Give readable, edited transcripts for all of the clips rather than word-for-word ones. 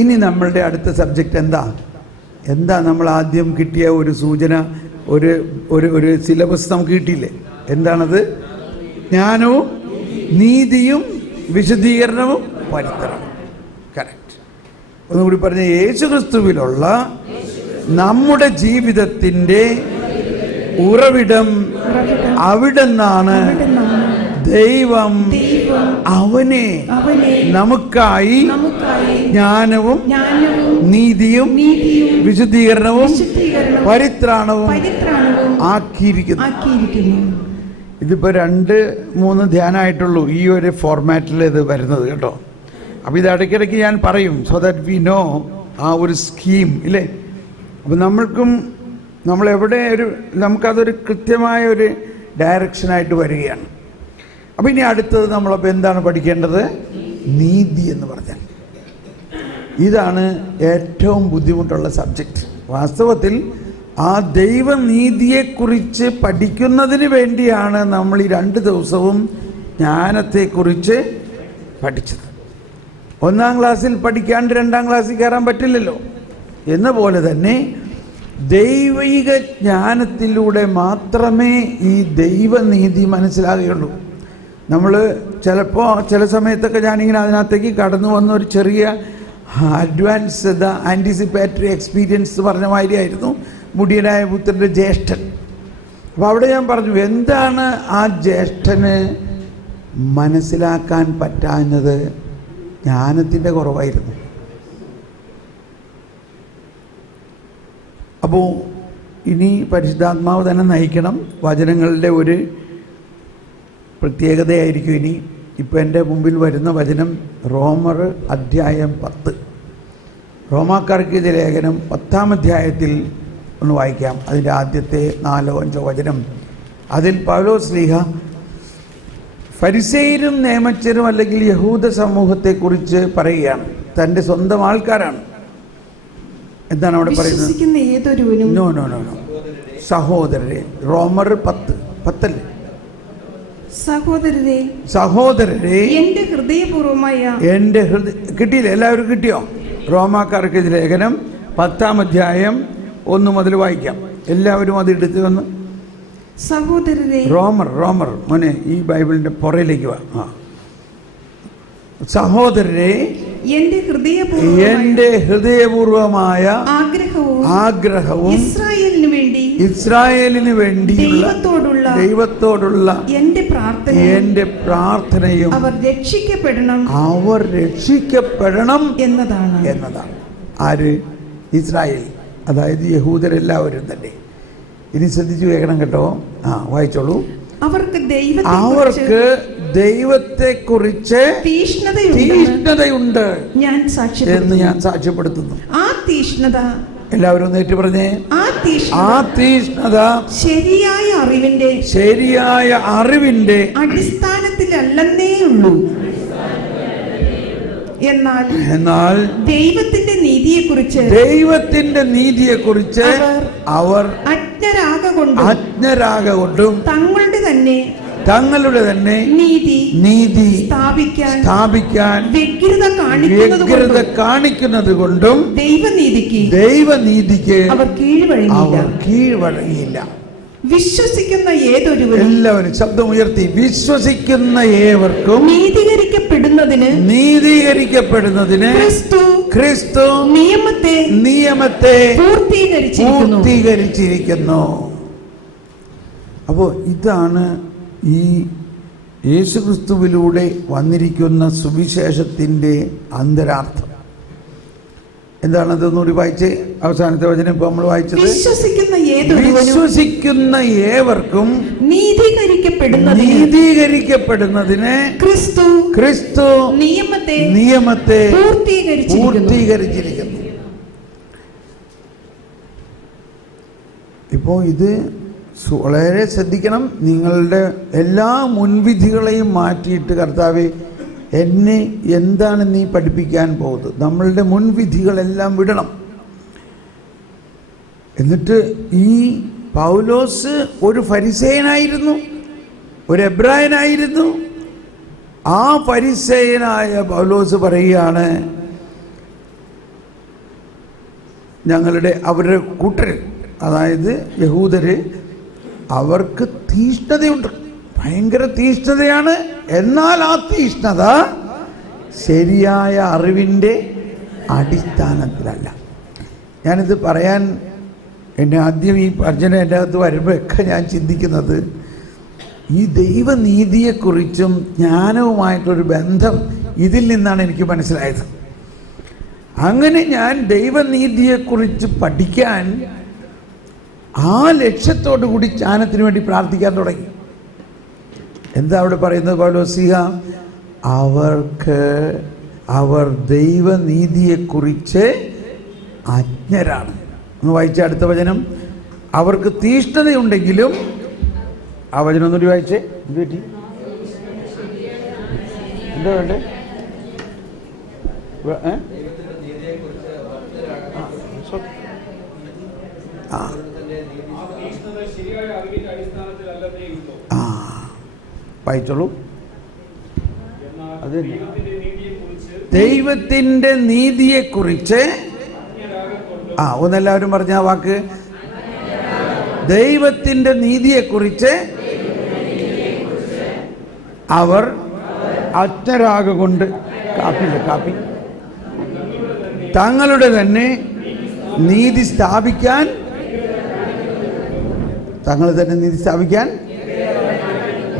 ഇനി നമ്മളുടെ അടുത്ത സബ്ജക്റ്റ് എന്താ നമ്മൾ ആദ്യം കിട്ടിയ ഒരു സൂചന, ഒരു സിലബസ് നമുക്ക് കിട്ടിയില്ലേ? എന്താണത്? ജ്ഞാനവും നീതിയും വിശദീകരണവും പരിത്രവും. കറക്റ്റ്. ഒന്നുകൂടി പറഞ്ഞ, യേശുക്രിസ്തുവിലുള്ള നമ്മുടെ ജീവിതത്തിൻ്റെ ഉറവിടം അവിടുന്നാണ്. ദൈവം അവനെ നമുക്കായി ജ്ഞാനവും നീതിയും വിശുദ്ധീകരണവും പരിത്രാണവും ആക്കിയിരിക്കുന്നു. ഇതിപ്പോൾ 2-3 ധ്യാനമായിട്ടുള്ളൂ ഈ ഒരു ഫോർമാറ്റിൽ ഇത് വരുന്നത് കേട്ടോ. അപ്പോൾ ഇത് ഇടയ്ക്കിടയ്ക്ക് ഞാൻ പറയും, സോ ദാറ്റ് വി നോ ആ ഒരു സ്കീം ഇല്ലേ. അപ്പോൾ നമ്മളെവിടെ നമുക്കതൊരു കൃത്യമായ ഒരു ഡയറക്ഷനായിട്ട് വരികയാണ്. അപ്പോൾ ഇനി അടുത്തത് നമ്മളപ്പോൾ എന്താണ് പഠിക്കേണ്ടത്? നീതി എന്ന് പറഞ്ഞാൽ ഇതാണ് ഏറ്റവും ബുദ്ധിമുട്ടുള്ള സബ്ജക്റ്റ്. വാസ്തവത്തിൽ ആ ദൈവനീതിയെക്കുറിച്ച് പഠിക്കുന്നതിന് വേണ്ടിയാണ് നമ്മൾ ഈ 2 ദിവസവും ജ്ഞാനത്തെക്കുറിച്ച് പഠിച്ചത്. 1-ാം ക്ലാസ്സിൽ പഠിക്കാണ്ട് 2-ാം ക്ലാസ്സിൽ കയറാൻ പറ്റില്ലല്ലോ. എന്ന പോലെ തന്നെ ദൈവിക ജ്ഞാനത്തിലൂടെ മാത്രമേ ഈ ദൈവനീതി മനസ്സിലാകുകയുള്ളൂ. നമ്മൾ ചിലപ്പോൾ ചില സമയത്തൊക്കെ ഞാനിങ്ങനെ അതിനകത്തേക്ക് കടന്നു വന്ന ഒരു ചെറിയ അഡ്വാൻസ് ആൻറ്റിസിപ്പേറ്ററി എക്സ്പീരിയൻസ് പറഞ്ഞ മാതിരിയായിരുന്നു മുടിയനായ പുത്രൻ്റെ ജ്യേഷ്ഠൻ. അപ്പോൾ അവിടെ ഞാൻ പറഞ്ഞു, എന്താണ് ആ ജ്യേഷ്ഠന് മനസ്സിലാക്കാൻ പറ്റാഞ്ഞത്? ജ്ഞാനത്തിൻ്റെ കുറവായിരുന്നു. അപ്പോൾ ഇനി പരിശുദ്ധാത്മാവ് തന്നെ നയിക്കണം. വചനങ്ങളുടെ ഒരു പ്രത്യേകതയായിരിക്കും ഇനി. ഇപ്പോൾ എൻ്റെ മുമ്പിൽ വരുന്ന വചനം റോമർ അധ്യായം 10. റോമാക്കാർക്ക് ഇത് ലേഖനം 10-ാം അധ്യായത്തിൽ ഒന്ന് വായിക്കാം. അതിൻ്റെ ആദ്യത്തെ 4-5 വചനം. അതിൽ പൗലോസ് ശ്ലീഹ ഫരിസേയരും നിയമജ്ഞരും അല്ലെങ്കിൽ യഹൂദ സമൂഹത്തെക്കുറിച്ച് പറയുകയാണ്. തൻ്റെ സ്വന്തം ആൾക്കാരാണ്. എന്താണ് അവിടെ പറയുന്നത്? നോ സഹോദരരെ. റോമർ 10 സഹോദരരെ എൻ്റെ ഹൃദയപൂർവമായ കിട്ടിയില്ലേ? എല്ലാവരും കിട്ടിയോ? റോമാക്കാർക്ക് ഇത് ലേഖനം 10-ാം അധ്യായം 1 മുതൽ വായിക്കാം. എല്ലാവരും അത് എടുത്ത് വന്ന്. സഹോദരരെ, റോമർ മോനെ ഈ ബൈബിളിന്റെ പുറയിലേക്ക് വാ. സഹോദരരെ, എന്റെ ഹൃദയപൂർവമായ ആഗ്രഹവും ഇസ്രായേലിന് വേണ്ടി ദൈവത്തോടുള്ള എന്റെ പ്രാർത്ഥനയും അവർ രക്ഷിക്കപ്പെടണം എന്നതാണ്. ആര്? ഇസ്രായേൽ, അതായത് യഹൂദരെല്ലാവരും തന്നെ. ഇനി ശ്രദ്ധിച്ചു കേൾക്കണം കേട്ടോ. വായിച്ചോളൂ. അവർക്ക് ദൈവത്തെക്കുറിച്ച് തീഷ്ണതയുണ്ട് എന്ന് ഞാൻ സാക്ഷ്യപ്പെടുത്തുന്നു. ആ തീഷ്ണത എല്ലാവരും ഒന്ന് ഏറ്റു പറഞ്ഞേ. ആ തീഷ്ണത ശരിയായ അറിവിന്റെ അടിസ്ഥാനത്തിലല്ലെന്നേ ഉള്ളൂ. എന്നാൽ ദൈവത്തിന്റെ നീതിയെക്കുറിച്ച് അവർ അജ്ഞരാകൊണ്ടും തങ്ങളുടെ തന്നെ നീതി സ്ഥാപിക്കാൻ വ്യഗ്രത കാണിക്കുന്നത് കൊണ്ടും ദൈവനീതിക്ക് അവർ കീഴ്വഴങ്ങിയില്ല. വിശ്വസിക്കുന്ന ഏതൊരുവരും, എല്ലാവരും ശബ്ദം ഉയർത്തി, വിശ്വസിക്കുന്ന ഏവർക്കും നീതീകരിക്കപ്പെടുന്നതിന് ക്രിസ്തു നിയമത്തെ പൂർത്തീകരിച്ചിരിക്കുന്നു. അപ്പോൾ ഇതാണ് ഈ യേശുക്രിസ്തുവിലൂടെ വന്നിരിക്കുന്ന സുവിശേഷത്തിൻ്റെ അന്തരാർത്ഥം. എന്താണതെന്നൂടി വായിച്ച് അവസാനത്തെ വചനം ഇപ്പോൾ നമ്മൾ വായിച്ചത്. വിശ്വസിക്കുന്ന ഏവർക്കും നീതീകരിക്കപ്പെടുന്നതിന് ക്രിസ്തു നിയമത്തെ പൂർത്തീകരിച്ചിരിക്കുന്നു. ഇപ്പോൾ ഇത് വളരെ ശ്രദ്ധിക്കണം. നിങ്ങളുടെ എല്ലാ മുൻവിധികളെയും മാറ്റിയിട്ട് കർത്താവേ, എന്നെ എന്താണ് നീ പഠിപ്പിക്കാൻ പോകുന്നത്? നമ്മളുടെ മുൻവിധികളെല്ലാം വിടണം. എന്നിട്ട് ഈ പൗലോസ് ഒരു ഫരിസേയനായിരുന്നു, ഒരു എബ്രായനായിരുന്നു. ആ ഫരിസേയനായ പൗലോസ് പറയുകയാണ്, അവരുടെ കൂട്ടര്, അതായത് യഹൂദര്, അവർക്ക് തീഷ്ണതയുണ്ട്, ഭയങ്കര തീഷ്ണതയാണ്. എന്നാൽ ആ തീഷ്ണത ശരിയായ അറിവിൻ്റെ അടിസ്ഥാനത്തിലല്ല. ഞാനിത് പറയാൻ എന്നെ ആദ്യം ഈ പ്രവചനം എൻ്റെ അകത്ത് വരുമ്പോഴൊക്കെ ഞാൻ ചിന്തിക്കുന്നത്, ഈ ദൈവനീതിയെക്കുറിച്ചും ജ്ഞാനവുമായിട്ടൊരു ബന്ധം ഇതിൽ നിന്നാണ് എനിക്ക് മനസ്സിലായത്. അങ്ങനെ ഞാൻ ദൈവനീതിയെക്കുറിച്ച് പഠിക്കാൻ ആ ലക്ഷ്യത്തോടു കൂടി ജ്ഞാനത്തിന് വേണ്ടി പ്രാർത്ഥിക്കാൻ തുടങ്ങി. എന്താ അവിടെ പറയുന്നത് പൗലോസ്ലീഹ? അവർ ദൈവനീതിയെക്കുറിച്ച് അജ്ഞരാണ്. ഒന്ന് വായിച്ച അടുത്ത വചനം. അവർക്ക് തീഷ്ണതയുണ്ടെങ്കിലും, ആ വചനം ഒന്നുകൂടി വായിച്ചേ. എന്ത് പറ്റി? എന്താ വേണ്ടേ? വായിച്ചോളൂ. അത് ദൈവത്തിൻ്റെ നീതിയെക്കുറിച്ച്, ഒന്നെല്ലാവരും പറഞ്ഞ ആ വാക്ക്, ദൈവത്തിൻ്റെ നീതിയെക്കുറിച്ച് അവർ അജ്ഞരാകൊണ്ട് കാപ്പി തങ്ങളുടെ തന്നെ നീതി സ്ഥാപിക്കാൻ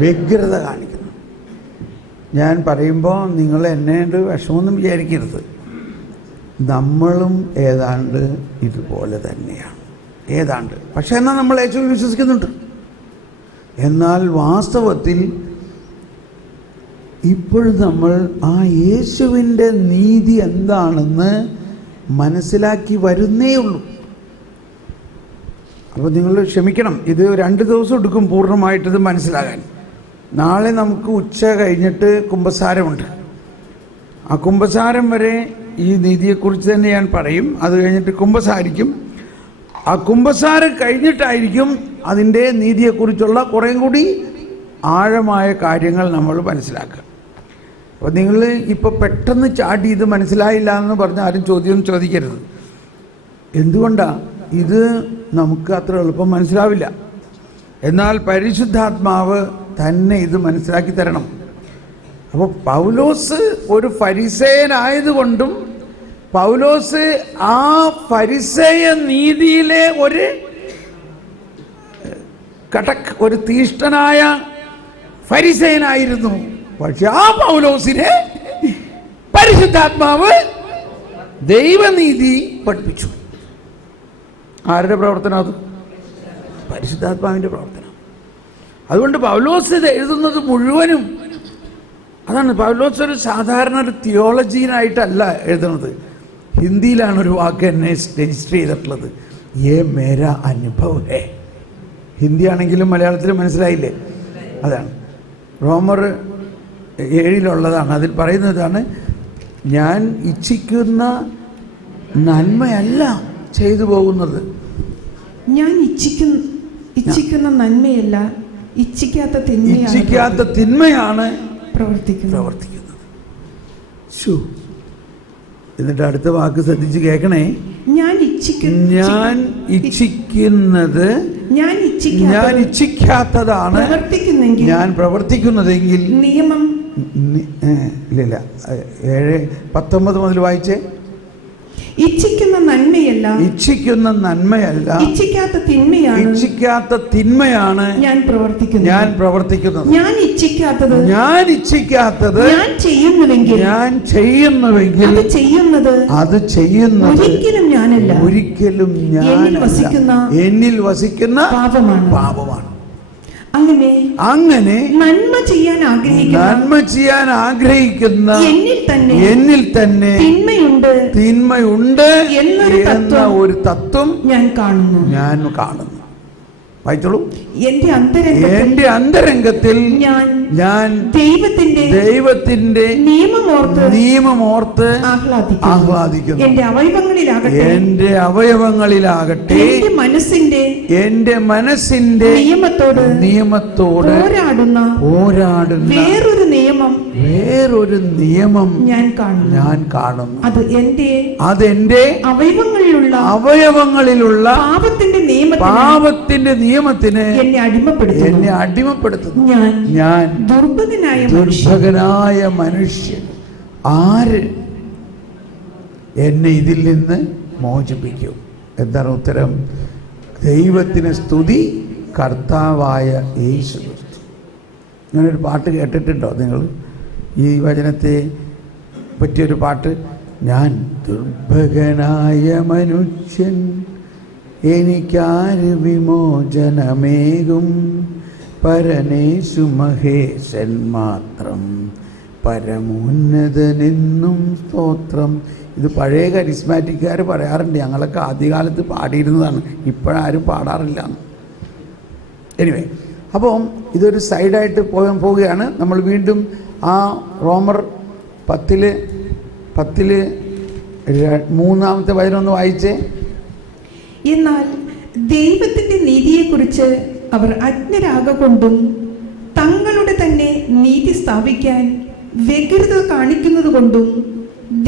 വ്യഗ്രത കാണിക്കുന്നു. ഞാൻ പറയുമ്പോൾ നിങ്ങൾ എന്നോട് വിഷമമൊന്നും വിചാരിക്കരുത്. നമ്മളും ഏതാണ്ട് ഇതുപോലെ തന്നെയാണ്, ഏതാണ്ട്. പക്ഷെ എന്നാൽ നമ്മൾ യേശുവിൽ വിശ്വസിക്കുന്നുണ്ട്. എന്നാൽ വാസ്തവത്തിൽ ഇപ്പോഴും നമ്മൾ ആ യേശുവിൻ്റെ നീതി എന്താണെന്ന് മനസ്സിലാക്കി വരുന്നേ ഉള്ളൂ. അപ്പോൾ നിങ്ങൾ ക്ഷമിക്കണം, ഇത് 2 ദിവസം എടുക്കും പൂർണ്ണമായിട്ടിത് മനസ്സിലാകാൻ. നാളെ നമുക്ക് ഉച്ച കഴിഞ്ഞിട്ട് കുമ്പസാരമുണ്ട്. ആ കുമ്പസാരം വരെ ഈ നീതിയെക്കുറിച്ച് തന്നെ ഞാൻ പറയും. അത് കഴിഞ്ഞിട്ട് കുമ്പസാരിക്കും. ആ കുമ്പസാരം കഴിഞ്ഞിട്ടായിരിക്കും അതിൻ്റെ നീതിയെക്കുറിച്ചുള്ള കുറേ കൂടി ആഴമായ കാര്യങ്ങൾ നമ്മൾ മനസ്സിലാക്കുക. അപ്പോൾ നിങ്ങൾ ഇപ്പോൾ പെട്ടെന്ന് ചാടി ഇത് മനസ്സിലായില്ല എന്ന് പറഞ്ഞ് ആരും ചോദ്യം ചോദിക്കരുത്. എന്തുകൊണ്ടാണ്? ഇത് നമുക്ക് അത്ര എളുപ്പം മനസ്സിലാവില്ല. എന്നാൽ പരിശുദ്ധാത്മാവ് തന്നെ ഇത് മനസ്സിലാക്കി തരണം. അപ്പോൾ പൗലോസ് ഒരു ഫരിസേയനായതുകൊണ്ടും പൗലോസ് ആ ഫരിസേയ നീതിയിലെ ഒരു തീഷ്ണനായ ഫരിസേയനായിരുന്നു. പക്ഷെ ആ പൗലോസിനെ പരിശുദ്ധാത്മാവ് ദൈവനീതി പഠിപ്പിച്ചു. ആരുടെ പ്രവർത്തനം? അത് പരിശുദ്ധാത്മാവിൻ്റെ പ്രവർത്തനം. അതുകൊണ്ട് പൗലോസ് ഇത് എഴുതുന്നത് മുഴുവനും അതാണ്. പൗലോസ് ഒരു സാധാരണ ഒരു തിയോളജീനായിട്ടല്ല എഴുതുന്നത്. ഹിന്ദിയിലാണ് ഒരു വാക്ക് എന്നെ രജിസ്റ്റർ ചെയ്തിട്ടുള്ളത്, യേ മേരാ അനുഭവ് ഹേ. ഹിന്ദി ആണെങ്കിലും മലയാളത്തിൽ മനസ്സിലായില്ലേ? അതാണ് റോമർ 7 അതിൽ പറയുന്നതാണ്, ഞാൻ ഇച്ഛിക്കുന്ന നന്മയല്ല ചെയ്തു പോകുന്നത്. ഞാൻ ഇച്ഛിക്കുന്ന നന്മയല്ല, ഇച്ഛിക്കാത്ത തിന്മയാണ് പ്രവർത്തിക്കുന്നത്. എന്നിട്ട് അടുത്ത വാക്ക് ശ്രദ്ധിച്ച് കേൾക്കണേ. ഞാൻ ഇച്ഛിക്കുന്നത് ഞാൻ ഇച്ഛിക്കാത്തതാണ് ഞാൻ പ്രവർത്തിക്കുന്നതെങ്കിൽ നിയമം ഇല്ല 7:19 മുതൽ വായിച്ചേ. ഇച്ഛിക്കുന്ന നന്മയല്ല, ഇച്ഛിക്കാത്ത തിന്മയാണ് ഞാൻ പ്രവർത്തിക്കുന്നത്. ഞാൻ ഇച്ഛിക്കാത്തത് ഞാൻ ചെയ്യുന്നുവെങ്കിൽ അത് ചെയ്യുന്നത് ഒരിക്കലും എന്നിൽ വസിക്കുന്ന പാപമാണ്. അങ്ങനെ നന്മ ചെയ്യാൻ ആഗ്രഹിക്കുന്ന എന്നിൽ തന്നെ തിന്മയുണ്ട് എന്ന ഒരു തത്വം ഞാൻ കാണുന്നു. വായിച്ചോളൂ. എന്റെ അന്തരംഗത്തിൽ ഞാൻ ദൈവത്തിന്റെ നിയമമോർത്ത് ആഹ്ലാദിക്കുന്നു. എന്റെ അവയവങ്ങളിലാകട്ടെ എന്റെ മനസ്സിന്റെ നിയമത്തോട് പോരാടുന്ന വേറൊരു നിയമം ഞാൻ കാണുന്നു. അതെന്റെ അവയവങ്ങളിലുള്ള പാപത്തിന്റെ നിയമത്തിന് എന്നെ അടിമപ്പെടുത്തുന്നു. ഞാൻ ദുർഭകനായ മനുഷ്യൻ. ആര് എന്നെ ഇതിൽ നിന്ന് മോചിപ്പിക്കും? എന്താണ് ഉത്തരം? ദൈവത്തിന് സ്തുതി, കർത്താവായ യേശു ക്രിസ്തു. ഇങ്ങനൊരു പാട്ട് കേട്ടിട്ടുണ്ടോ നിങ്ങൾ? ഈ വചനത്തെ പറ്റിയൊരു പാട്ട്. ഞാൻ ദുർഭകനായ മനുഷ്യൻ, എനിക്കാര് വിമോചനമേകും, പരനേശു മഹേശൻ മാത്രം, പരമോന്നതനെന്നും സ്തോത്രം. ഇത് പഴയ കരിസ്മാറ്റിക്കാർ പറയാറുണ്ട്. ഞങ്ങളൊക്കെ ആദ്യകാലത്ത് പാടിയിരുന്നതാണ്, ഇപ്പോഴാരും പാടാറില്ല. എനിവേ, അപ്പോൾ ഇതൊരു സൈഡായിട്ട് പോവുകയാണ്. നമ്മൾ വീണ്ടും ആ റോമർ 10 മൂന്നാമത്തെ വചനം വായിച്ചേ. എന്നാൽ ദൈവത്തിന്റെ നീതിയെക്കുറിച്ച് അവർ അജ്ഞരാകൊണ്ടും തങ്ങളുടെ തന്നെ നീതി സ്ഥാപിക്കാൻ വ്യഗ്രത കാണിക്കുന്നത് കൊണ്ടും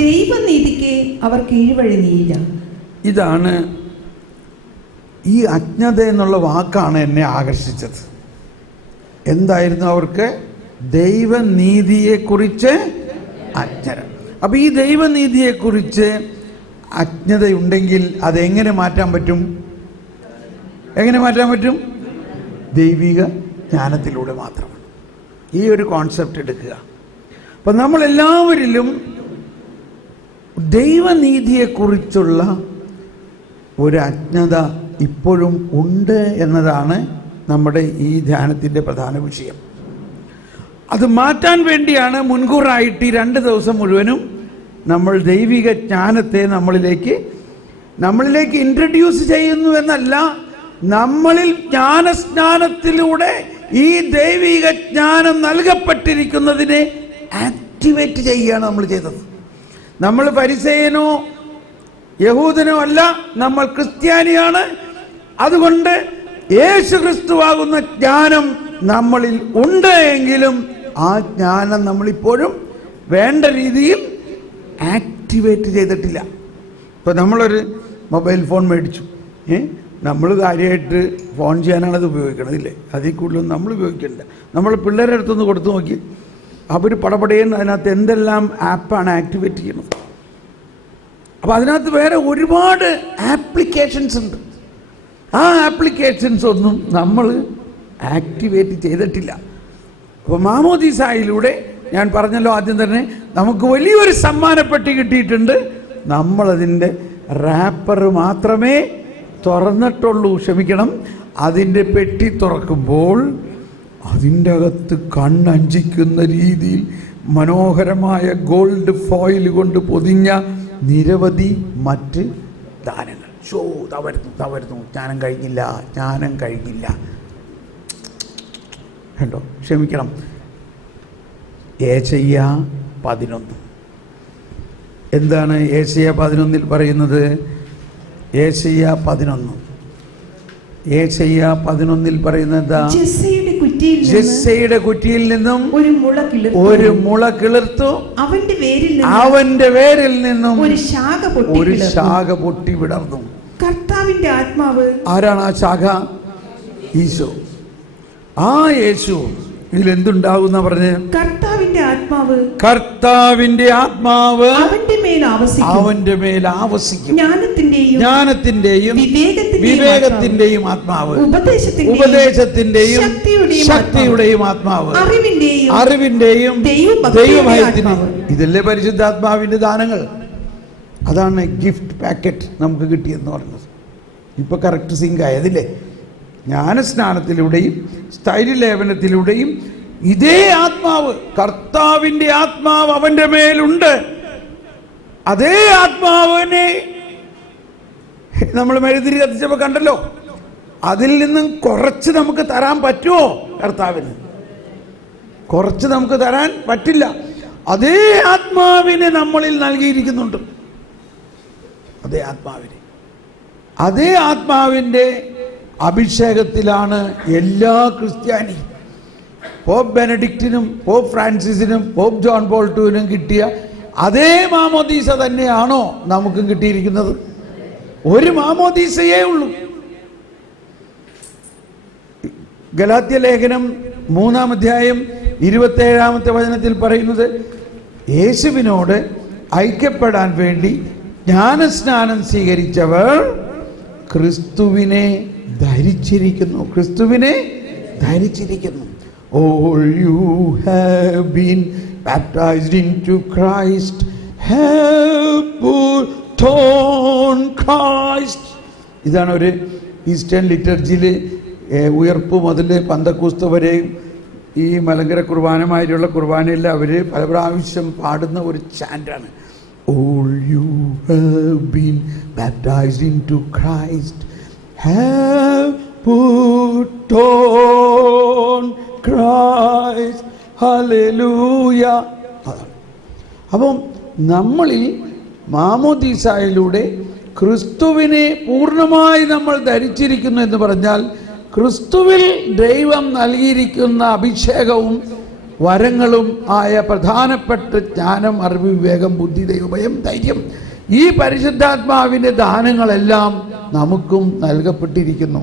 ദൈവനീതിക്ക് അവർ കീഴ്വഴങ്ങിയില്ല. ഇതാണ് ഈ അജ്ഞത എന്നുള്ള വാക്കാണ് എന്നെ ആകർഷിച്ചത്. എന്തായിരുന്നു അവർക്ക്? ദൈവനീതിയെക്കുറിച്ച് അജ്ഞത. അപ്പോൾ ഈ ദൈവനീതിയെക്കുറിച്ച് അജ്ഞതയുണ്ടെങ്കിൽ അതെങ്ങനെ മാറ്റാൻ പറ്റും? എങ്ങനെ മാറ്റാൻ പറ്റും? ദൈവിക ജ്ഞാനത്തിലൂടെ മാത്രമാണ്. ഈ ഒരു കോൺസെപ്റ്റ് എടുക്കുക. അപ്പം നമ്മളെല്ലാവരിലും ദൈവനീതിയെക്കുറിച്ചുള്ള ഒരു അജ്ഞത ഇപ്പോഴും ഉണ്ട് എന്നതാണ് നമ്മുടെ ഈ ധ്യാനത്തിൻ്റെ പ്രധാന വിഷയം. അത് മാറ്റാൻ വേണ്ടിയാണ് മുൻകൂറായിട്ട് ഈ 2 ദിവസം മുഴുവനും നമ്മൾ ദൈവിക ജ്ഞാനത്തെ നമ്മളിലേക്ക് ഇൻട്രൊഡ്യൂസ് ചെയ്യുന്നു എന്നല്ല, നമ്മളിൽ ജ്ഞാനസ്നാനത്തിലൂടെ ഈ ദൈവിക ജ്ഞാനം നൽകപ്പെട്ടിരിക്കുന്നതിനെ ആക്ടിവേറ്റ് ചെയ്യുകയാണ് നമ്മൾ ചെയ്തത്. നമ്മൾ ഫരിസേയനോ യഹൂദനോ അല്ല, നമ്മൾ ക്രിസ്ത്യാനിയാണ്. അതുകൊണ്ട് യേശു ക്രിസ്തുവാകുന്ന ജ്ഞാനം നമ്മളിൽ ഉണ്ട് എങ്കിലും ആ ജ്ഞാനം നമ്മളിപ്പോഴും വേണ്ട രീതിയിൽ ആക്ടിവേറ്റ് ചെയ്തിട്ടില്ല. ഇപ്പോൾ നമ്മളൊരു മൊബൈൽ ഫോൺ മേടിച്ചു, നമ്മൾ കാര്യമായിട്ട് ഫോൺ ചെയ്യാനാണ് അത് ഉപയോഗിക്കണത്, ഇല്ലേ? അതിൽ കൂടുതലൊന്നും നമ്മൾ ഉപയോഗിക്കണ്ട. നമ്മൾ പിള്ളേരുടെ അടുത്തൊന്ന് കൊടുത്തു നോക്കി, അവർ പടപടയെന്ന് അതിനകത്ത് എന്തെല്ലാം ആപ്പാണ് ആക്ടിവേറ്റ് ചെയ്യുന്നത്. അപ്പോൾ അതിനകത്ത് വേറെ ഒരുപാട് ആപ്ലിക്കേഷൻസ് ഉണ്ട്. ആ ആപ്ലിക്കേഷൻസ് ഒന്നും നമ്മൾ ആക്ടിവേറ്റ് ചെയ്തിട്ടില്ല. അപ്പോൾ മാമോദീസായിലൂടെ ഞാൻ പറഞ്ഞല്ലോ ആദ്യം തന്നെ, നമുക്ക് വലിയൊരു സമ്മാനപ്പെട്ടി കിട്ടിയിട്ടുണ്ട്. നമ്മളതിൻ്റെ റാപ്പർ മാത്രമേ തുറന്നിട്ടുള്ളൂ. ക്ഷമിക്കണം, അതിൻ്റെ പെട്ടി തുറക്കുമ്പോൾ അതിൻ്റെ അകത്ത് കണ്ണഞ്ചിക്കുന്ന രീതിയിൽ മനോഹരമായ ഗോൾഡ് ഫോയിൽ കൊണ്ട് പൊതിഞ്ഞ നിരവധി മറ്റ് ദാനങ്ങൾ. തവരുന്നു ജ്ഞാനം കഴിഞ്ഞില്ല. കണ്ടോ? ക്ഷമിക്കണം. ഏശയ്യ 11. എന്താണ് ഏശയ്യ 11 പറയുന്നത്? ഏശയ്യ 11 പറയുന്നത്, ജെസ്സയുടെ കുറ്റിയിൽ നിന്നും ഒരു മുള കിളിർത്തു, അവന്റെ വേരിൽ നിന്നും ഒരു ശാഖ പൊട്ടി വിടർന്നു. കർത്താവിന്റെ ആത്മാവ്. ആരാണ് ആ ശാഖ? ഈശോ. ആ യേശു ഇതിലെന്തുണ്ടാവുന്ന പറഞ്ഞ്? കർത്താവിന്റെ ആത്മാവ് അവന്റെ മേൽ ആവസിക്കും. ജ്ഞാനത്തിന്റെയും വിവേകത്തിന്റെയും ആത്മാവ്, ഉപദേശത്തിന്റെയും ശക്തിയുടെയും ആത്മാവ്, അറിവിന്റെയും ദൈവഭയത്തിന്റെയും. ഇതല്ലേ പരിശുദ്ധാത്മാവിന്റെ ദാനങ്ങൾ. അതാണ് ഗിഫ്റ്റ് പാക്കറ്റ് നമുക്ക് കിട്ടിയെന്ന് പറഞ്ഞത്. ഇപ്പൊ കറക്റ്റ് സിങ്ക് ആയതില്ലേ? ജ്ഞാനസ്നാനത്തിലൂടെയും സ്ഥൈര്യലേപനത്തിലൂടെയും ഇതേ ആത്മാവ്, കർത്താവിൻ്റെ ആത്മാവ് അവൻ്റെ മേലുണ്ട്. അതേ ആത്മാവിനെ നമ്മൾ മെഴുതിരി കത്തിച്ചപ്പോൾ കണ്ടല്ലോ. അതിൽ നിന്നും കുറച്ച് നമുക്ക് തരാൻ പറ്റുമോ? കർത്താവിന് കുറച്ച് നമുക്ക് തരാൻ പറ്റില്ല. അതേ ആത്മാവിനെ നമ്മളിൽ നൽകിയിരിക്കുന്നുണ്ട്. അതേ ആത്മാവിൻ്റെ അഭിഷേകത്തിലാണ് എല്ലാ ക്രിസ്ത്യാനിയും. പോപ്പ് ബെനഡിക്റ്റിനും പോപ്പ് ഫ്രാൻസിസിനും പോപ്പ് ജോൺ പോൾ ടൂവിനും കിട്ടിയ അതേ മാമോദീസ തന്നെയാണോ നമുക്കും കിട്ടിയിരിക്കുന്നത്? ഒരു മാമോദീസയേ ഉള്ളൂ. ഗലാത്യ ലേഖനം 3-ാം അധ്യായം 27-ാമത്തെ വചനത്തിൽ പറയുന്നത്, യേശുവിനോട് ഐക്യപ്പെടാൻ വേണ്ടി ജ്ഞാനസ്നാനം സ്വീകരിച്ചവർ ക്രിസ്തുവിനെ ധരിച്ചിരിക്കുന്നു. All you have been baptized into Christ have put on Christ. ഇതാണ് ഒരു ഈസ്റ്റേൺ ലിറ്റർജിയിൽ ഉയർപ്പ് മുതൽ പന്തക്കൂസ്ത് വരെയും ഈ മലങ്കര കുർബാനമായിട്ടുള്ള കുർബാനയിൽ അവർ പല പ്രാവശ്യം പാടുന്ന ഒരു ചാൻറ്റാണ്. All you have been baptized into Christ have put on Christ. Hallelujah. അപ്പം നമ്മളിൽ മാമോദീസായിലൂടെ ക്രിസ്തുവിനെ പൂർണ്ണമായി നമ്മൾ ധരിച്ചിരിക്കുന്നു എന്ന് പറഞ്ഞാൽ, ക്രിസ്തുവിൽ ദൈവം നൽകിയിരിക്കുന്ന അഭിഷേകവും വരങ്ങളും ആയ പ്രധാനപ്പെട്ട ജ്ഞാനം, അറിവ്, വിവേകം, ബുദ്ധി, ദൈവഭയം, ധൈര്യം, ഈ പരിശുദ്ധാത്മാവിൻ്റെ ദാനങ്ങളെല്ലാം നമുക്കും നൽകപ്പെട്ടിരിക്കുന്നു.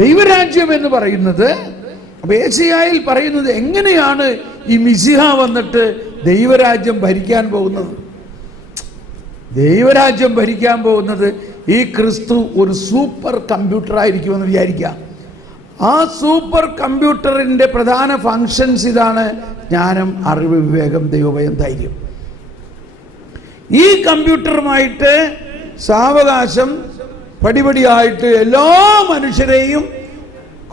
ദൈവരാജ്യം എന്ന് പറയുന്നത്, ഏശയ്യായിൽ പറയുന്നത് എങ്ങനെയാണ് ഈ മിശിഹ വന്നിട്ട് ദൈവരാജ്യം ഭരിക്കാൻ പോകുന്നത്? ദൈവരാജ്യം ഭരിക്കാൻ പോകുന്നത് ഈ ക്രിസ്തു ഒരു സൂപ്പർ കമ്പ്യൂട്ടർ ആയിരിക്കുമെന്ന് വിചാരിക്കാം. ആ സൂപ്പർ കമ്പ്യൂട്ടറിൻ്റെ പ്രധാന ഫങ്ഷൻസ് ഇതാണ്: ജ്ഞാനം, അറിവ്, വിവേകം, ദൈവഭയം, ധൈര്യം. ഈ കമ്പ്യൂട്ടറുമായിട്ട് സാവകാശം പടിപടിയായിട്ട് എല്ലാ മനുഷ്യരെയും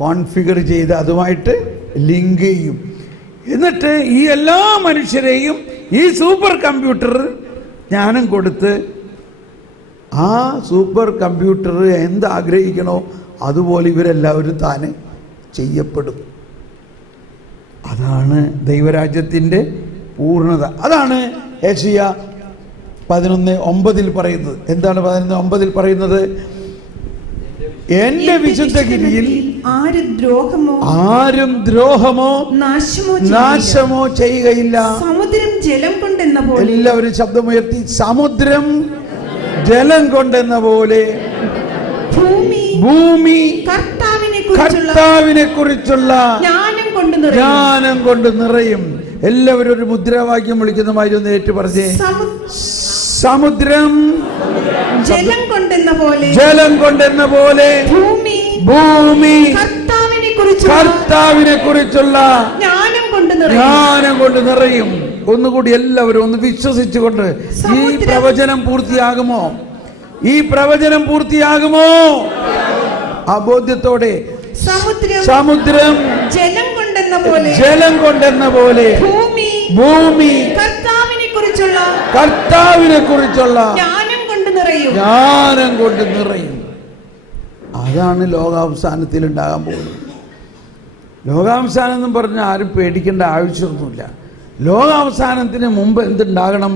കോൺഫിഗർ ചെയ്ത് അതുമായിട്ട് ലിങ്ക് ചെയ്യും. എന്നിട്ട് ഈ എല്ലാ മനുഷ്യരെയും ഈ സൂപ്പർ കമ്പ്യൂട്ടർ ജ്ഞാനം കൊടുത്ത് ആ സൂപ്പർ കമ്പ്യൂട്ടർ എന്താഗ്രഹിക്കണോ അതുപോലെ ഇവരെല്ലാവരും താനെ ചെയ്യപ്പെടും. അതാണ് ദൈവരാജ്യത്തിൻ്റെ പൂർണ്ണത. അതാണ് യെശയ്യാ 11:9 പറയുന്നത്. എന്താണ് 11:9 പറയുന്നത്? എന്റെ വിശുദ്ധഗിരിയിൽ ആരും ദ്രോഹമോ നാശമോ ചെയ്യുകയില്ല. സമുദ്രം ജലം കൊണ്ടെന്ന പോലെ, എല്ലാവരും ശബ്ദമുയർത്തി, സമുദ്രം ജലം കൊണ്ടെന്ന പോലെ ഭൂമി കർത്താവിനെ കുറിച്ചുള്ള ജ്ഞാനം കൊണ്ട് നിറയും. എല്ലാവരും ഒരു മുദ്രാവാക്യം വിളിക്കുന്ന മാതിരി ഒന്ന് ഏറ്റു പറഞ്ഞേ: സമുദ്രം ജലം കൊണ്ടെന്ന പോലെ ഭൂമി കർത്താവിനെ കുറിച്ചുള്ള ജ്ഞാനം കൊണ്ട് നിറയും. ഒന്നുകൂടി എല്ലാവരും ഒന്ന് വിശ്വസിച്ചുകൊണ്ട്, ഈ പ്രവചനം പൂർത്തിയാകുമോ? ഈ പ്രവചനം പൂർത്തിയാകുമോ? ആ ബോധ്യത്തോടെ, സമുദ്രം ജലം കൊണ്ടെന്ന പോലെ ഭൂമി കർത്താവിനെ കുറിച്ചുള്ള ജ്ഞാനം കൊണ്ട് നിറയും. അതാണ് ലോകാവസാനത്തിൽ ഉണ്ടാകാൻ പോകുന്നത്. ലോകാവസാനം എന്നും പറഞ്ഞാൽ ആരും പേടിക്കേണ്ട ആവശ്യമൊന്നുമില്ല. ലോകാവസാനത്തിന് മുമ്പ് എന്തുണ്ടാകണം?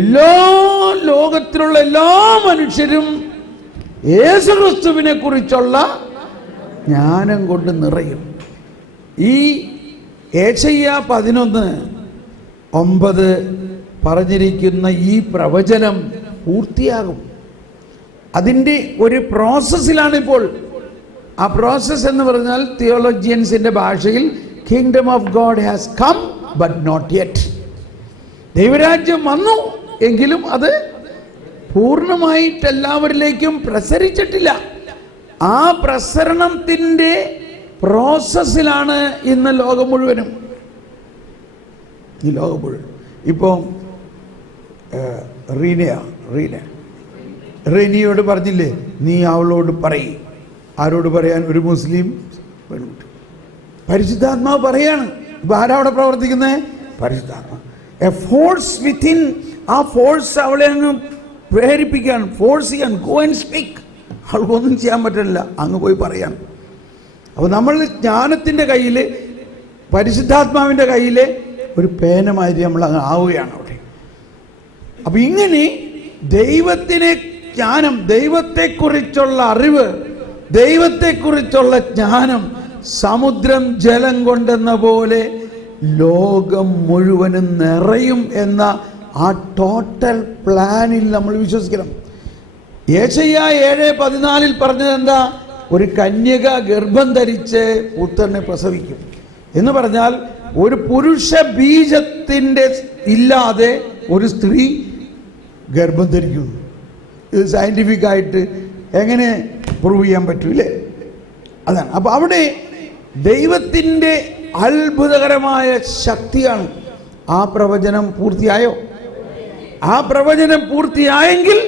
എല്ലാ ലോകത്തിലുള്ള എല്ലാ മനുഷ്യരും യേശുക്രിസ്തുവിനെ കുറിച്ചുള്ള ജ്ഞാനം കൊണ്ട് നിറയും. ഈ യെശയ്യാ 11:9 പറഞ്ഞിരിക്കുന്ന ഈ പ്രവചനം പൂർത്തിയാകും. അതിൻ്റെ ഒരു പ്രോസസ്സിലാണ് ഇപ്പോൾ. ആ പ്രോസസ്സ് എന്ന് പറഞ്ഞാൽ തിയോളജിയൻസിൻ്റെ ഭാഷയിൽ kingdom of God has come but not yet. ദൈവരാജ്യം വന്നു എങ്കിലും അത് പൂർണ്ണമായിട്ട് എല്ലാവരിലേക്കും പ്രസരിച്ചിട്ടില്ല. ആ പ്രസരണത്തിൻ്റെ പ്രോസസ്സിലാണ് ഇന്ന് ലോകം മുഴുവനും. ഈ ലോകം മുഴുവൻ ഇപ്പോൾ റീനയോട് പറഞ്ഞില്ലേ, നീ അവളോട് പറയും. ആരോട് പറയാൻ? ഒരു മുസ്ലിം പെൺകുട്ടി. പരിശുദ്ധാത്മാവ് പറയാണ്. ഇപ്പം ആരാ അവിടെ പ്രവർത്തിക്കുന്നത്? പരിശുദ്ധാത്മാവ്. A force within. ആ ഫോഴ്സ് അവളെ അങ്ങ് പ്രേരിപ്പിക്കാൻ, ഫോഴ്സ് ചെയ്യാൻ. Go and speak. ആൾക്കൊന്നും ചെയ്യാൻ പറ്റില്ല, അങ്ങ് പോയി പറയാൻ. അപ്പോൾ നമ്മൾ ജ്ഞാനത്തിൻ്റെ കയ്യിൽ, പരിശുദ്ധാത്മാവിൻ്റെ കയ്യിൽ ഒരു പേനമാതിരി നമ്മൾ അങ്ങ് ആവുകയാണ് അവിടെ. അപ്പം ഇങ്ങനെ ദൈവത്തിനെ ജ്ഞാനം, ദൈവത്തെക്കുറിച്ചുള്ള അറിവ്, ദൈവത്തെക്കുറിച്ചുള്ള ജ്ഞാനം സമുദ്രം ജലം കൊണ്ടെന്ന പോലെ ലോകം മുഴുവനും നിറയും എന്ന ആ ടോട്ടൽ പ്ലാനിൽ നമ്മൾ വിശ്വസിക്കണം. യെശയ്യാ 7:14 പറഞ്ഞത് എന്താ? ഒരു കന്യക ഗർഭം ധരിച്ച് പുത്രനെ പ്രസവിക്കും എന്ന് പറഞ്ഞാൽ ഒരു പുരുഷ ബീജത്തിൻ്റെ ഇല്ലാതെ ഒരു സ്ത്രീ ഗർഭം ധരിക്കുന്നു. ഇത് സയൻറ്റിഫിക്കായിട്ട് എങ്ങനെ പ്രൂവ് ചെയ്യാൻ പറ്റൂലേ? അതാണ്. അപ്പോൾ അവിടെ ദൈവത്തിൻ്റെ അത്ഭുതകരമായ ശക്തിയാണ്. ആ പ്രവചനം പൂർത്തിയായോ? ആ പ്രവചനം പൂർത്തിയായെങ്കിൽ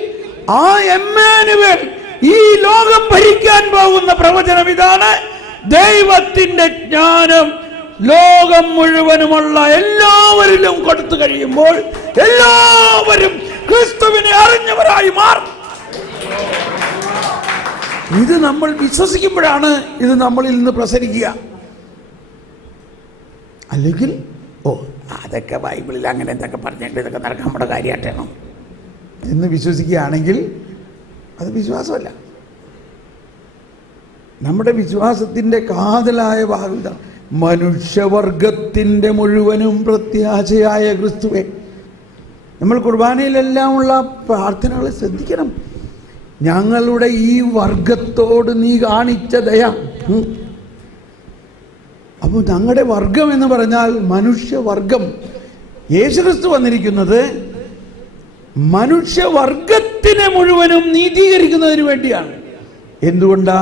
ആ എമ്മാനുവേൽ, ഈ ലോകം ഭരിക്കാൻ പോകുന്ന പ്രവചനം ഇതാണ്. ദൈവത്തിൻ്റെ ജ്ഞാനം ലോകം മുഴുവനുമുള്ള എല്ലാവരിലും കൊടുത്തു കഴിയുമ്പോൾ എല്ലാവരും ക്രിസ്തുവിനെ അറിഞ്ഞവരായി മാറും. ഇത് നമ്മൾ വിശ്വസിക്കുമ്പോഴാണ് ഇത് നമ്മളിൽ നിന്ന് പ്രസരിക്കുക. അല്ലെങ്കിൽ അതൊക്കെ ബൈബിളിൽ അങ്ങനെ എന്തൊക്കെ പറഞ്ഞിട്ട് ഇതൊക്കെ നടക്കാൻ നമ്മുടെ കാര്യമായിട്ടാണോ എന്ന് വിശ്വസിക്കുകയാണെങ്കിൽ അത് വിശ്വാസമല്ല. നമ്മുടെ വിശ്വാസത്തിൻ്റെ കാതലായ ഭാഗം ഇതാണ്: മനുഷ്യവർഗത്തിൻ്റെ മുഴുവനും പ്രത്യാശയായ ക്രിസ്തുവേ. നമ്മൾ കുർബാനയിലെല്ലാം ഉള്ള പ്രാർത്ഥനകൾ ശ്രദ്ധിക്കണം. ഞങ്ങളുടെ ഈ വർഗത്തോട് നീ കാണിച്ച ദയ. അപ്പോൾ ഞങ്ങളുടെ വർഗം എന്ന് പറഞ്ഞാൽ മനുഷ്യവർഗം. യേശുക്രിസ്തു വന്നിരിക്കുന്നത് മനുഷ്യവർഗത്തിനെ മുഴുവനും നീതീകരിക്കുന്നതിന് വേണ്ടിയാണ്. എന്തുകൊണ്ടാ?